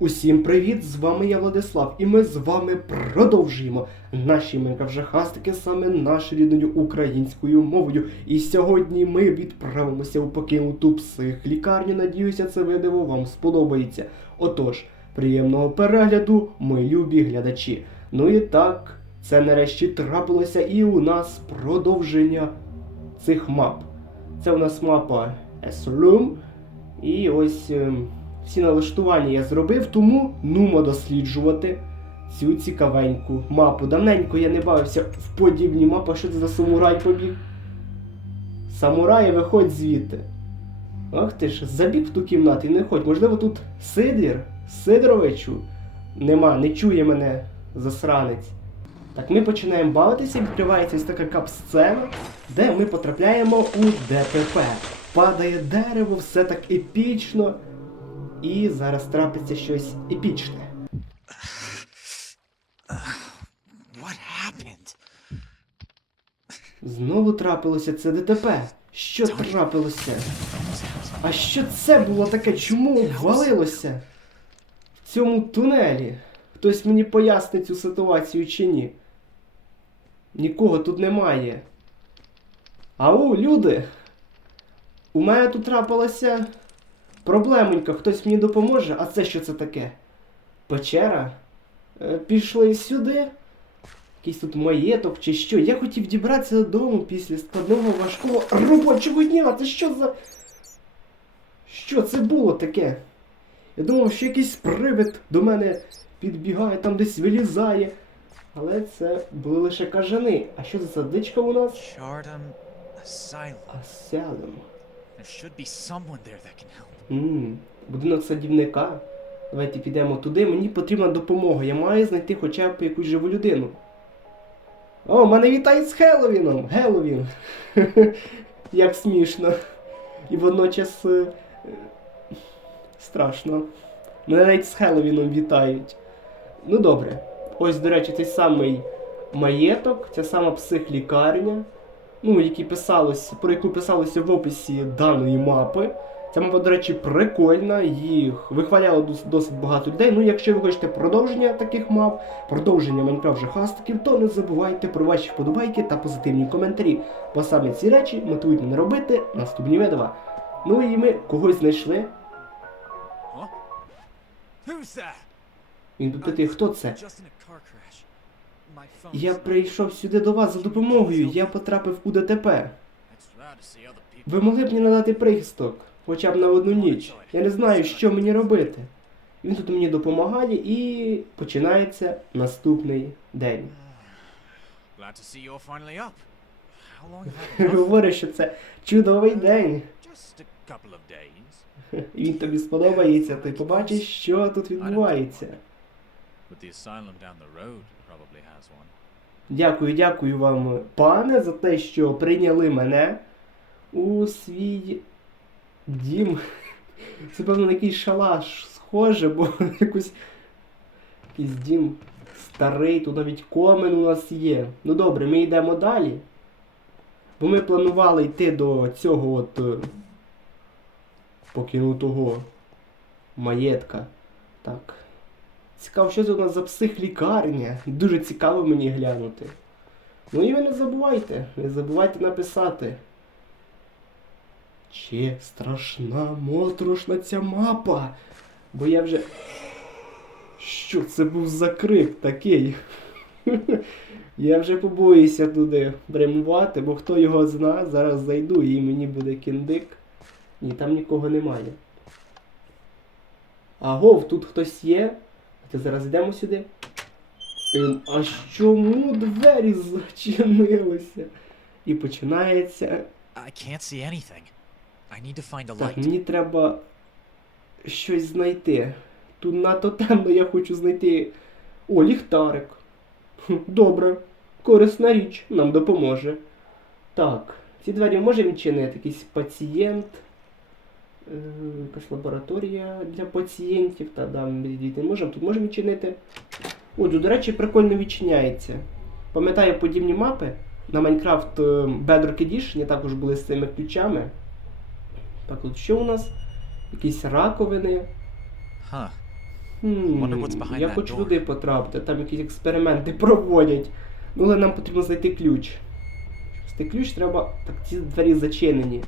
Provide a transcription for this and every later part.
Усім привіт! З вами я Владислав, і ми з вами продовжуємо наші мегавжахастики саме нашою рідною українською мовою. І сьогодні ми відправимося у покинуту психлікарню. Надіюся, це відео вам сподобається. Отож, приємного перегляду, мої любі глядачі. Ну і так, це нарешті трапилося, і у нас продовження цих мап. Це у нас мапа S-Room. І ось ем, всі налаштування я зробив, тому нумо досліджувати цю цікавеньку мапу. Давненько я не бавився в подібні мапи. Що це за самурай побіг? Самурай, виходь звідти. Ах ти ж, забіг в ту кімнату і не ходь. Можливо, тут Сидір, Сидоровичу. Нема, не чує мене засранець. Так, ми починаємо бавитися відкривається ось така кап-сцена, де ми потрапляємо у ДТП. Падає дерево, все так епічно. І зараз трапиться щось епічне. What happened? Знову трапилося це ДТП. Що трапилося? А що це було таке? Чому ввалилося? В цьому тунелі? Хтось мені пояснить цю ситуацію чи ні? Нікого тут немає. Ау, люди! У мене тут трапилася проблемонька, хтось мені допоможе, а це що це таке? Печера? Е, Пішли сюди. Якийсь тут маєток чи що. Я хотів дібратися додому після складного важкого робочого дня. Це що за. Що це було таке? Я думав, що якийсь привид до мене підбігає, там десь вилізає. Але це були лише кажани. А що за дичка у нас? Асялем. Ммм, будинок садівника. Давайте підемо туди. Мені потрібна допомога. Я маю знайти хоча б якусь живу людину. О, мене вітають з Хеллоуіном! Геловін! Як смішно. І водночас е, страшно. Мене навіть з Хеллоуіном вітають. Ну добре. Ось, до речі, цей самий маєток, ця сама психлікарня, ну, які писалось, про яку писалося в описі даної мапи. Ця мапа, до речі, прикольна, їх вихваляло досить багато людей. Ну, якщо ви хочете продовження таких мап, продовження Майнкрафт жахастиків, то не забувайте про ваші вподобайки та позитивні коментарі. Бо саме ці речі мотивують мене робити наступні відео. Ну і ми когось знайшли. Він питає, хто це? Я прийшов сюди до вас за допомогою, я потрапив у ДТП. Ви могли б мені надати прихисток, хоча б на одну ніч. Я не знаю, що мені робити. Він тут мені допомагає і починається наступний день. Говорить, що це чудовий день. Він тобі сподобається, ти побачиш, що тут відбувається. But the asylum down the road probably has one. Дякую, дякую вам, пане, за те, що прийняли мене у свій дім. Це, певно, на якийсь шалаш схоже, бо якийсь дім старий, тут навіть комен у нас є. Ну добре, ми йдемо далі. Бо ми планували йти до цього от е, покинутого маєтка. Так. Цікаво, що це у нас за психлікарня. Дуже цікаво мені глянути. Ну і ви не забувайте, не забувайте написати. Чи страшна, моторошна ця мапа? Бо я вже. Що це був за крик такий? Я вже побоюся туди прямувати, бо хто його зна, зараз зайду і мені буде кіндик. Ні, там нікого немає. Агов, тут хтось є? Ти зараз йдемо сюди. Ем, А чому двері зачинилися? І починається. I can't see anything. I need to find a Так, мені треба щось знайти. Тут надто темно, я хочу знайти. О, ліхтарик. Добре. Корисна річ, нам допоможе. Так, ці двері може відчинити якийсь пацієнт. Е, Якась лабораторія для пацієнтів. Та да, ми не можемо. Тут можемо відчинити. О, тут, до речі, прикольно відчиняється. Пам'ятаю подібні мапи. На Minecraft е, Bedrock Edition також були з цими ключами. Так, от що у нас? Якісь раковини. Huh. Behind я хочу туди потрапити, там якісь експерименти проводять. Ну, але нам потрібно знайти ключ. Щоб знайти ключ треба. Так, ці двері зачинені.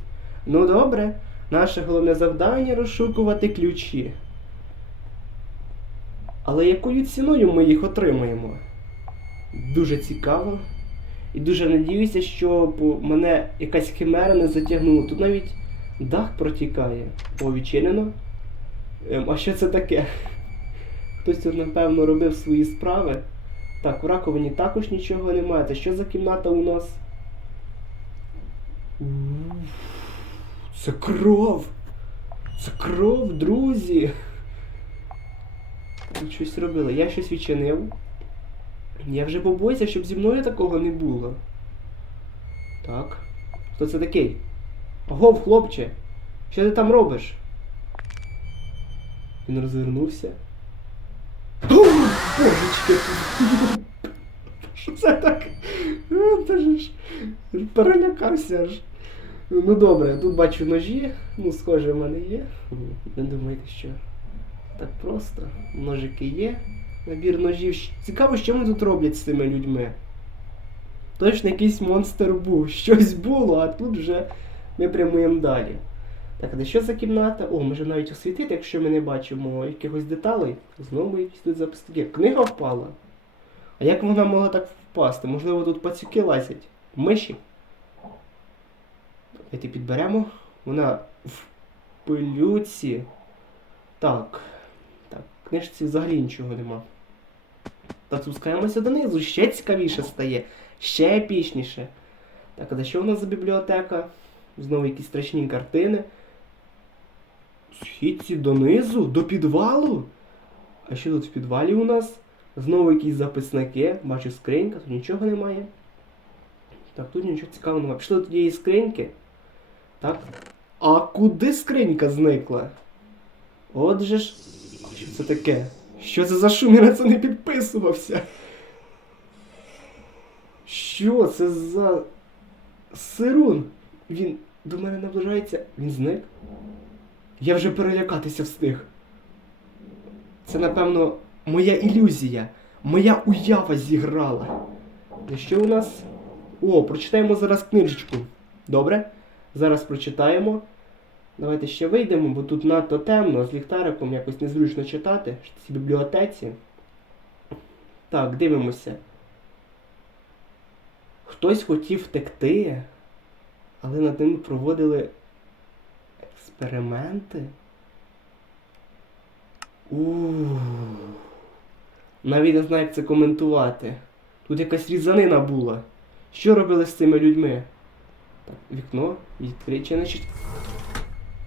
Ну добре, наше головне завдання розшукувати ключі. Але якою ціною ми їх отримаємо? Дуже цікаво. І дуже надіюся, щоб мене якась химера не затягнула. Тут навіть дах протікає. О, відчинено. Ем, а що це таке? Хтось тут, напевно, робив свої справи. Так, в раковині також нічого немає. Це що за кімната у нас? Це кров! Це кров, друзі! Тут щось робили. Я щось відчинив. Я вже побоюся, щоб зі мною такого не було. Так. Хто це такий? Гов, хлопче! Що ти там робиш? Він розвернувся. Божечки! Що це так? Перелякався аж. Ну добре, тут бачу ножі. Ну, схоже, в мене є. Не думайте, що так просто. Ножики є. Набір ножів. Цікаво, що вони тут роблять з цими людьми. Точно якийсь монстр був. Щось було, а тут вже ми прямуємо далі. Так, а де що за кімната? О, може навіть освітити, якщо ми не бачимо якихось деталей. Знову якісь тут записки. Книга впала. А як вона могла так впасти? Можливо, тут пацюки лазять. Миші. Давайте підберемо. Вона в пилюці. Так. Так, в книжці взагалі нічого нема. Так, спускаємося донизу, ще цікавіше стає, ще епічніше. Так, а де що у нас за бібліотека? Знову якісь страшні картини. Східці донизу, до підвалу. А що тут в підвалі у нас? Знову якісь записники. Бачу скринька, тут нічого немає. Так, тут нічого цікавого немає. Пішли до тієї скриньки. Так. А куди скринька зникла? Отже ж. А що це таке? Що це за шум? Я на це не підписувався. Що це за сирун? Він до мене наближається. Він зник. Я вже перелякатися встиг. Це, напевно, моя ілюзія. Моя уява зіграла. І що у нас? О, прочитаємо зараз книжечку. Добре? Зараз прочитаємо. Давайте ще вийдемо, бо тут надто темно, з ліхтариком якось незручно читати в цій бібліотеці. Так, дивимося. Хтось хотів втекти, але над ними проводили експерименти. Ууу. Навіть не знаю, як це коментувати. Тут якась різанина була. Що робили з цими людьми? Вікно відкриче, значить.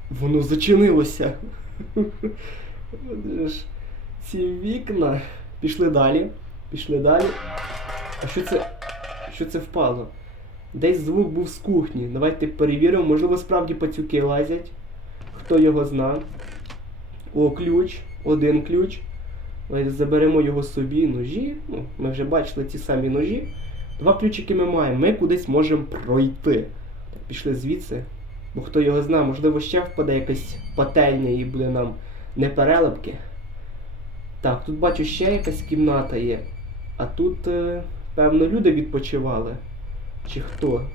Воно зачинилося. Ці вікна. Пішли далі. Пішли далі. А що це? Що це впало? Десь звук був з кухні. Давайте перевіримо. Можливо, справді пацюки лазять. Хто його зна. О, ключ. Один ключ. Давайте заберемо його собі. Ножі. Ну, ми вже бачили ті самі ножі. Два ключики ми маємо. Ми кудись можемо пройти. Пішли звідси. Бо хто його знає, можливо, ще впаде якась пательня і буде нам не перелепки. Так, тут бачу ще якась кімната є. А тут, е, певно, люди відпочивали. Чи хто?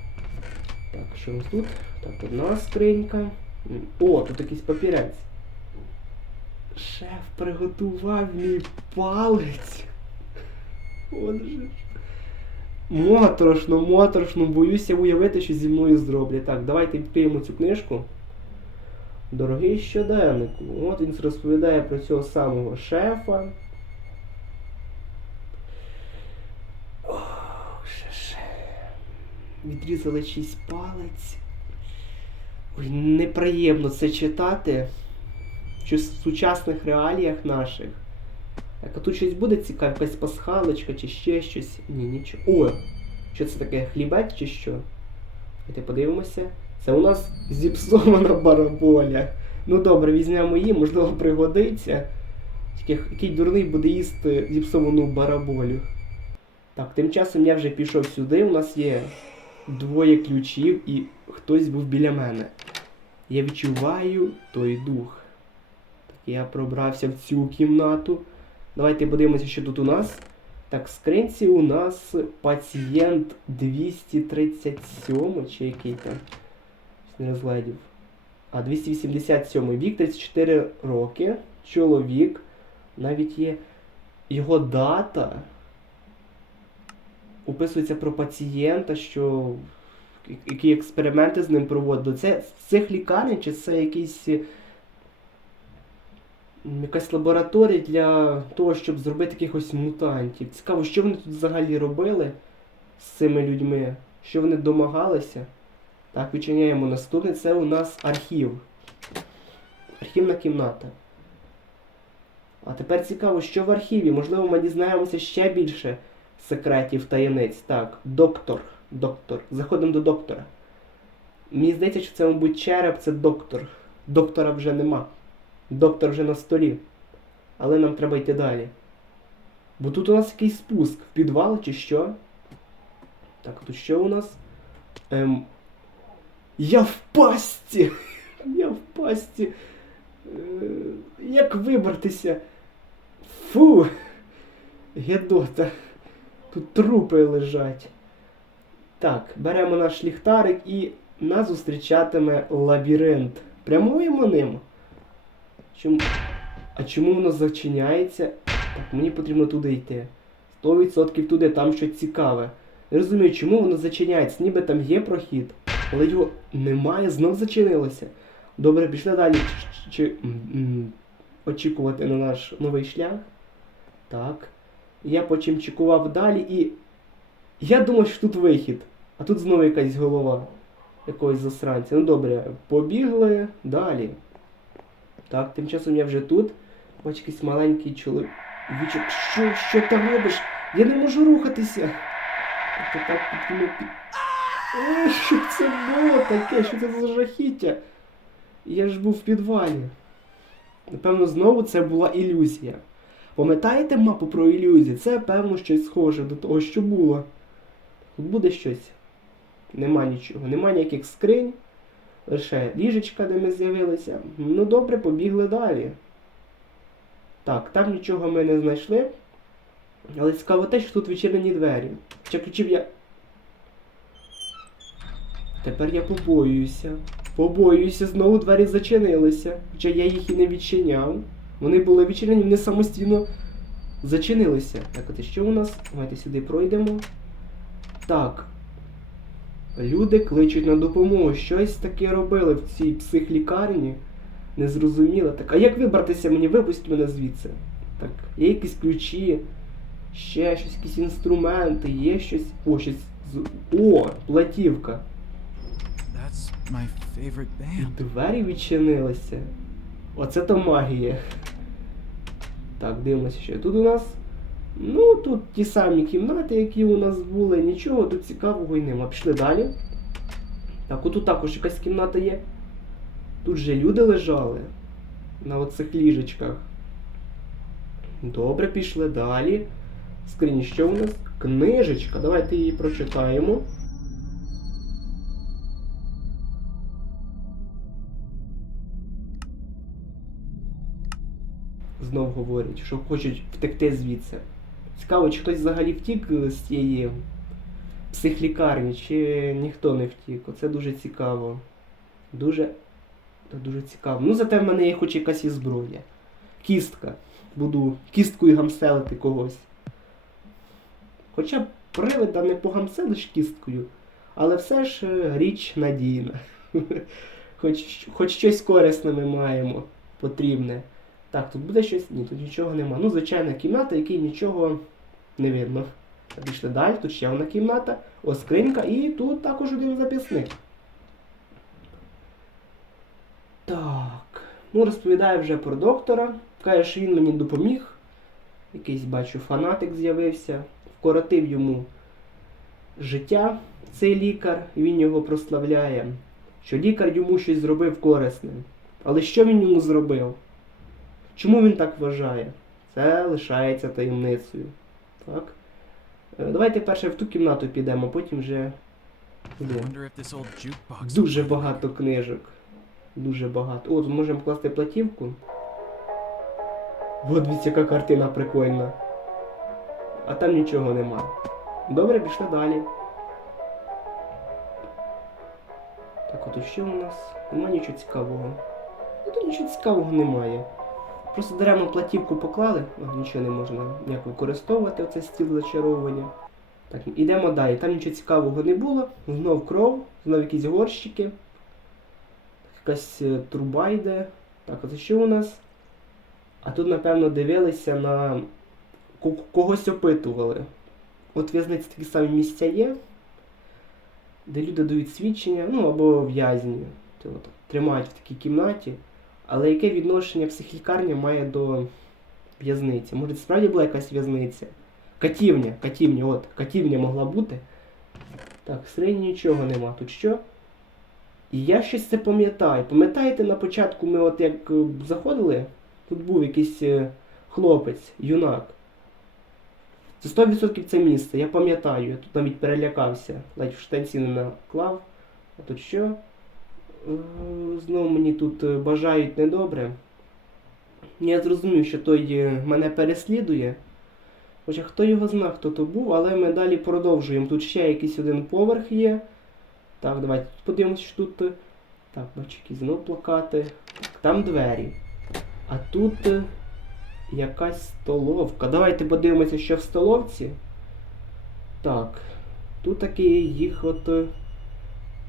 Так, що у нас тут? Так, одна скринька. О, тут якийсь папірець. Шеф приготував мій палець. Отже. Моторошно, моторошно, боюся уявити, що зі мною зроблять. Так, давайте відкриємо цю книжку. Дорогий щоденнику. От він розповідає про цього самого шефа. Відрізали чийсь палець. Ой, неприємно це читати. Що в сучасних реаліях наших. Так, а тут щось буде цікаве, якась пасхалочка чи ще щось. Ні, нічого. О! Що це таке? Хлібець чи що? Давайте подивимося. Це у нас зіпсована бараболя. Ну добре, візьмемо її, можливо, пригодиться. Тільки який дурний буде їсти зіпсовану бараболю. Так, тим часом я вже пішов сюди. У нас є двоє ключів і хтось був біля мене. Я відчуваю той дух. Так, Я пробрався в цю кімнату. Давайте подивимося, що тут у нас. Так, в скринці у нас пацієнт 237 чи який там. Не розглядів. А 287 вік 34 роки. Чоловік. Навіть є його дата. Описується про пацієнта, що які експерименти з ним проводили. Це з цих лікарень, чи це якийсь якась лабораторія для того, щоб зробити якихось мутантів. Цікаво, що вони тут взагалі робили з цими людьми, що вони домагалися. Так, відчиняємо наступне. Це у нас архів. Архівна кімната. А тепер цікаво, що в архіві. Можливо, ми дізнаємося ще більше секретів, таємниць. Так, доктор. Доктор. Заходимо до доктора. Мені здається, що це, мабуть, череп, це доктор. Доктора вже нема. Доктор вже на столі. Але нам треба йти далі. Бо тут у нас якийсь спуск в підвал чи що? Так, тут що у нас? Ем... Я в пасті! Я в пасті. Е, Як вибратися? Фу! Гедота. Тут трупи лежать. Так, беремо наш ліхтарик і нас зустрічатиме лабіринт. Прямуємо ним. Чому? А чому воно зачиняється? Так, мені потрібно туди йти. 100% туди, там щось цікаве. Не розумію, чому воно зачиняється, ніби там є прохід, але його немає, знов зачинилося. Добре, пішли далі. Чи, чи, м, м, очікувати на наш новий шлях. Так. Я потім чекував далі і. Я думав, що тут вихід. А тут знову якась голова якогось засранця. Ну добре, побігли далі. Так, тим часом я вже тут. Бач, якийсь маленький чоловічок. Що, що ти робиш? Я не можу рухатися. Так, так, підкинув під. Ой, що це було таке? Що це за жахіття? Я ж був в підвалі. Напевно, знову це була ілюзія. Пам'ятаєте мапу про ілюзії? Це, певно, щось схоже до того, що було. Тут буде щось. Нема нічого. Нема ніяких скринь. Лише ліжечка, де ми з'явилися. Ну добре, побігли далі. Так, там нічого ми не знайшли. Але цікаво те, що тут відчинені двері. Хоча ключів я. Тепер я побоююся. Побоююся, знову двері зачинилися. Хоча я їх і не відчиняв. Вони були відчинені, вони самостійно зачинилися. Так, от і що у нас? Давайте сюди пройдемо. Так. Люди кличуть на допомогу. Щось таке робили в цій психлікарні. Незрозуміло. Так, а як вибратися мені? Випустіть мене звідси. Так, є якісь ключі, ще щось, якісь інструменти, є щось. О, щось. з- О, платівка. That's my favorite band. двері відчинилися. Оце то магія. Так, дивимося, що тут у нас. Ну, тут ті самі кімнати, які у нас були, нічого тут цікавого й нема. Пішли далі. Так, отут також якась кімната є. Тут же люди лежали на оцих ліжечках. Добре, пішли далі. В скрині що у нас? Книжечка. Давайте її прочитаємо. Знов говорять, що хочуть втекти звідси. Цікаво, чи хтось взагалі втік е, з цієї психлікарні, чи ніхто не втік. Оце дуже цікаво. Дуже. Дуже цікаво. Ну, зате в мене є хоч якась і зброя. Кістка. Буду кісткою гамселити когось. Хоча б привида не погамселиш кісткою, але все ж е, річ надійна. Хоч, хоч щось корисне ми маємо, потрібне. Так, тут буде щось? Ні, тут нічого нема. Ну, звичайна кімната, якій нічого не видно. Пішли далі, тут ще одна кімната, ось скринька, і тут також один записник. Так. Ну, розповідає вже про доктора. Каже, що він мені допоміг. Якийсь, бачу, фанатик з'явився. Вкоротив йому життя цей лікар, він його прославляє. Що лікар йому щось зробив корисним. Але що він йому зробив? Чому він так вважає? Це лишається таємницею. Так. Е, Давайте перше в ту кімнату підемо, потім вже. Дуже багато книжок. Дуже багато. О, тут можемо класти платівку. От дивіться, яка картина прикольна. А там нічого нема. Добре, пішли далі. Так, от що у нас? Нема нічого цікавого. Ну тут нічого цікавого немає. Просто даремно платівку поклали, О, нічого не можна ніяк використовувати, оце стіл зачаровування. Так, ідемо далі. Там нічого цікавого не було. Знов кров, знов якісь горщики. Якась е, труба йде. Так, оце що у нас? А тут, напевно, дивилися на когось опитували. От в'язниці такі самі місця є, де люди дають свідчення, ну або в'язні. Тримають в такій кімнаті. Але яке відношення психлікарня має до в'язниці? Може, це справді була якась в'язниця? Катівня, катівня, от, катівня могла бути. Так, середньо нічого нема. Тут що? І я щось це пам'ятаю. Пам'ятаєте, на початку ми от як е, заходили, тут був якийсь е, хлопець, юнак. Це 100% це місце, я пам'ятаю, я тут навіть перелякався. Ледь в штанці не наклав. А тут що? Знову мені тут е, бажають недобре. Я зрозумів, що той е, мене переслідує. Хоча хто його зна, хто то був, але ми далі продовжуємо. Тут ще якийсь один поверх є. Так, давайте подивимося, що тут. е, Так, бачу, якісь знов плакати. Там двері. А тут якась столовка. Давайте подивимося, що в столовці. Так. Тут таки їх от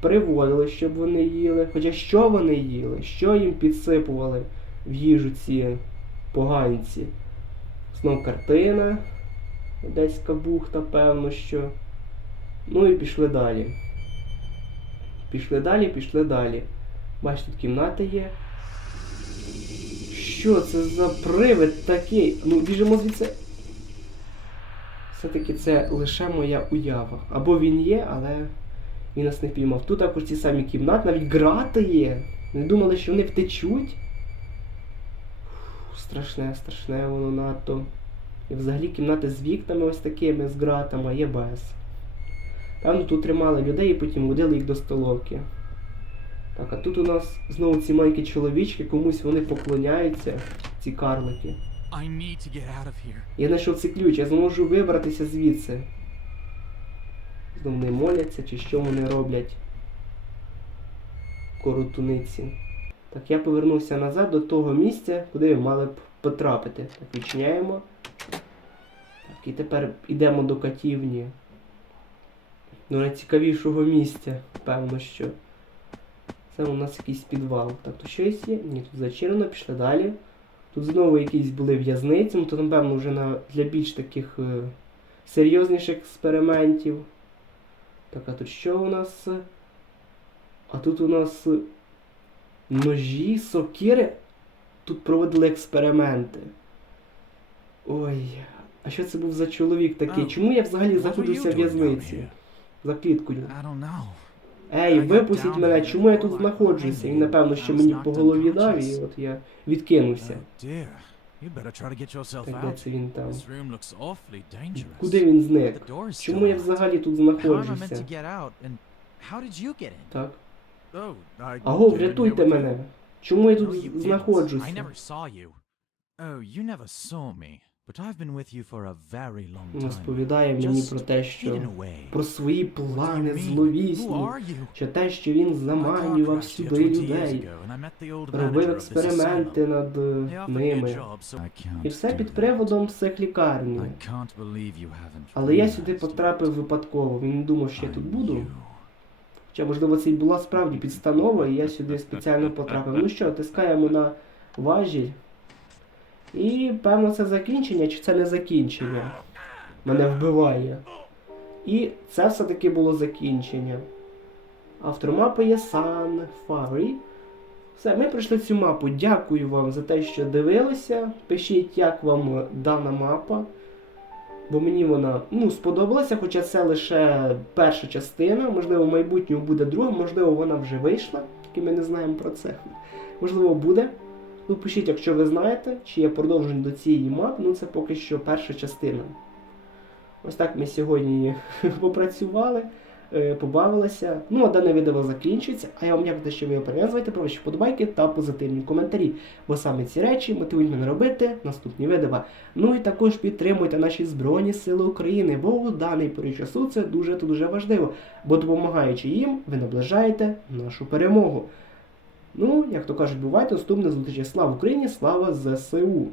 приводили, щоб вони їли. Хоча що вони їли? Що їм підсипували в їжу ці поганці? Знов картина. Одеська бухта, певно, що. Ну і пішли далі. Пішли далі, пішли далі. Бачите, тут кімната є. Що це за привид такий? Ну, біжимо звідси. Все-таки це лише моя уява. Або він є, але він нас не піймав. Тут також ті самі кімнати, навіть грати є. Не думали, що вони втечуть. Фу, страшне, страшне воно надто. І взагалі кімнати з вікнами ось такими, з ґратами, є без. Певно, тут тримали людей і потім водили їх до столовки. Так, а тут у нас знову ці маленькі чоловічки, комусь вони поклоняються, ці карлики. Я знайшов цей ключ, я зможу вибратися звідси. Вони моляться, чи що вони роблять. Коротуниці. Так, я повернувся назад до того місця, куди мали б потрапити. Так, відчиняємо. Так, і тепер йдемо до катівні. До найцікавішого місця, певно, що. Це у нас якийсь підвал. Так, тут щось є? Ні, тут зачинено, пішли далі. Тут знову якісь були в'язниці, ну то напевно вже на, для більш таких е, серйозніших експериментів. Так, а тут що у нас? А тут у нас ножі, сокири. Тут проводили експерименти. Ой, а що це був за чоловік такий? Oh, Чому я взагалі you в в'язниці? За кліткою. Ей, випустіть мене, чому я тут знаходжуся? І напевно, що мені по голові дав, і от я відкинувся. Oh. You better try to get yourself out. це він там? This room looks awfully dangerous. Куди він зник? The door is Чому я still взагалі тут знаходжуся? to get out? And how did you get in? Так. Oh, I Аго, врятуйте мене. Чому я тут знаходжуся? I never saw you. Oh, you never saw me. But I've been with you for a very long time. Розповідає мені про те, що про свої плани зловісні, що те, що він заманював сюди 20 людей, робив експерименти над е, ними. І все під приводом психлікарні. I can't believe you haven't Але я сюди потрапив випадково. Він не думав, що я тут буду. Хоча, можливо, це й була справді підстанова, і я сюди спеціально потрапив. Ну що, тискаємо на важіль. І певно це закінчення, чи це не закінчення. Мене вбиває. І це все-таки було закінчення. Автор мапи є Сан Фарі. Все, ми пройшли цю мапу. Дякую вам за те, що дивилися. Пишіть, як вам дана мапа. Бо мені вона ну, сподобалася, хоча це лише перша частина. Можливо, в майбутньому буде друга, можливо, вона вже вийшла, тільки ми не знаємо про це. Можливо, буде. Ну, пишіть, якщо ви знаєте, чи є продовження до цієї мапи, ну це поки що перша частина. Ось так ми сьогодні попрацювали. е, побавилися. Ну, а дане відео закінчується. А я вам дякую, що ви перезвайте про ваші вподобайки та позитивні коментарі. Бо саме ці речі мотивують мене робити наступні відео. Ну і також підтримуйте наші Збройні Сили України, бо у даний період часу це дуже-дуже важливо. Бо допомагаючи їм, ви наближаєте нашу перемогу. Ну, як то кажуть, бувайте наступне зустрічі. Слава Україні, слава ЗСУ!